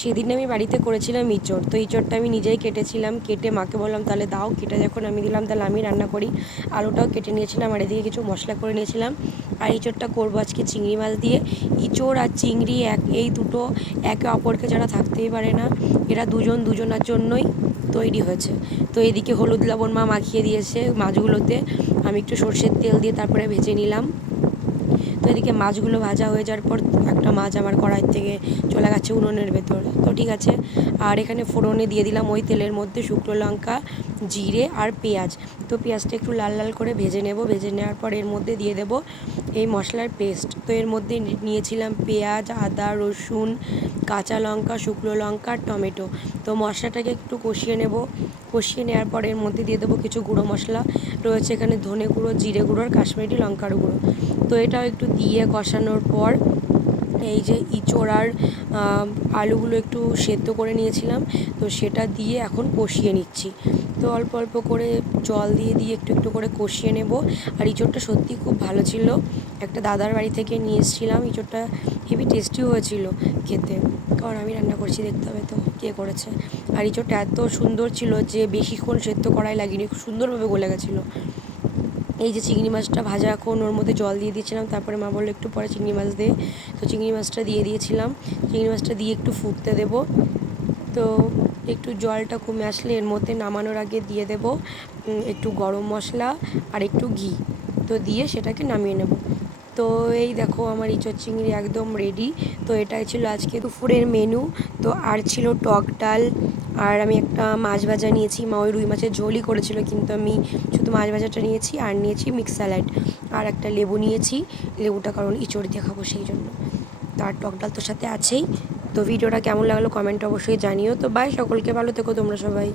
সেদিন আমি বাড়িতে করেছিলাম ইঁচড়, তো ইঁচড়টা আমি নিজেই কেটেছিলাম, কেটে মাকে বললাম তাহলে দাও, কেটে যখন আমি দিলাম তাহলে আমি রান্না করি। আলুটাও কেটে নিয়েছিলাম আর এদিকে কিছু মশলা করে নিয়েছিলাম। আর ইঁচড়টা করবো আজকে চিংড়ি মাছ দিয়ে। ইঁচড় আর চিংড়ি এই দুটো একে অপরকে যারা থাকতেই পারে না, এরা দুজনার জন্যই তৈরি হয়েছে। তো এদিকে হলুদ লবণ মা মাখিয়ে দিয়েছে মাছগুলোতে, আমি একটু সর্ষের তেল দিয়ে তারপরে ভেজে নিলাম। তো এদিকে মাছগুলো ভাজা হয়ে যাওয়ার পর একটা মাছ আমার কড়াই থেকে চলে গেছে উনুনের ভেতর, তো ঠিক আছে। আর এখানে ফোড়নে দিয়ে দিলাম ওই তেলের মধ্যে শুকনো লঙ্কা, জিরে আর পেঁয়াজ। তো পেঁয়াজটা একটু লাল লাল করে ভেজে নেব, ভেজে নেওয়ার পর এর মধ্যে দিয়ে দেব এই মশলার পেস্ট। তো এর মধ্যে নিয়েছিলাম পেঁয়াজ, আদা, রসুন, কাঁচা লঙ্কা, শুকনো লঙ্কা, টমেটো। তো মশলাটাকে একটু কষিয়ে নেব, কষিয়ে নেওয়ার পর এর মধ্যে দিয়ে দেবো কিছু গুঁড়ো মশলা রয়েছে এখানে, ধনে গুঁড়ো, জিরে গুঁড়ো আর কাশ্মীরি লঙ্কার গুঁড়ো। তো এটাও একটু দিয়ে কষানোর পর এই যে ইঁচড় আর আলুগুলো একটু সেদ্ধ করে নিয়েছিলাম, তো সেটা দিয়ে এখন কষিয়ে নিচ্ছি। তো অল্প অল্প করে জল দিয়ে দিয়ে একটু একটু করে কষিয়ে নেব। আর ইঁচড়টা সত্যি খুব ভালো ছিল, একটা দাদার বাড়ি থেকে নিয়ে এসেছিলাম। ইঁচড়টা হেভি টেস্টিও হয়েছিল খেতে, কারণ আমি রান্না করছি, দেখতে হবে তো কে করেছে। আর ইঁচড়টা এত সুন্দর ছিল যে বেশিক্ষণ সেদ্ধ করাই লাগেনি, খুব সুন্দরভাবে গলে গেছিলো। এই যে চিংড়ি মাছটা ভাজা, এখন ওর মধ্যে জল দিয়ে দিয়েছিলাম, তারপরে মা বললো একটু পরে চিংড়ি মাছ দে, তো চিংড়ি মাছটা দিয়ে দিয়েছিলাম। চিংড়ি মাছটা দিয়ে একটু ফুটতে দেব। তো একটু জলটা কমে আসলে এর মধ্যে নামানোর আগে দিয়ে দেব একটু গরম মশলা আর একটু ঘি, তো দিয়ে সেটাকে নামিয়ে নেব। তো এই দেখো আমার ইঁচড় চিংড়ি একদম রেডি। তো এটাই ছিল আজকে দুপুরের মেনু। তো আর ছিল টক ডাল, আর আমি একটা মাছ ভাজা নিয়েছি, মা ওই রুই মাছের ঝোলই করেছিল, কিন্তু আমি শুধু মাছ ভাজাটা নিয়েছি। আর নিয়েছি মিক্স স্যালাড, আর একটা লেবু নিয়েছি, লেবুটা কারণ ইঁচড় দিয়ে খাবো সেই জন্য। তার টক ডাল তো সাথে আছেই। তো ভিডিওটা কেমন লাগলো কমেন্ট অবশ্যই জানিও। তো বাই, সকলকে ভালো থেকো তোমরা সবাই।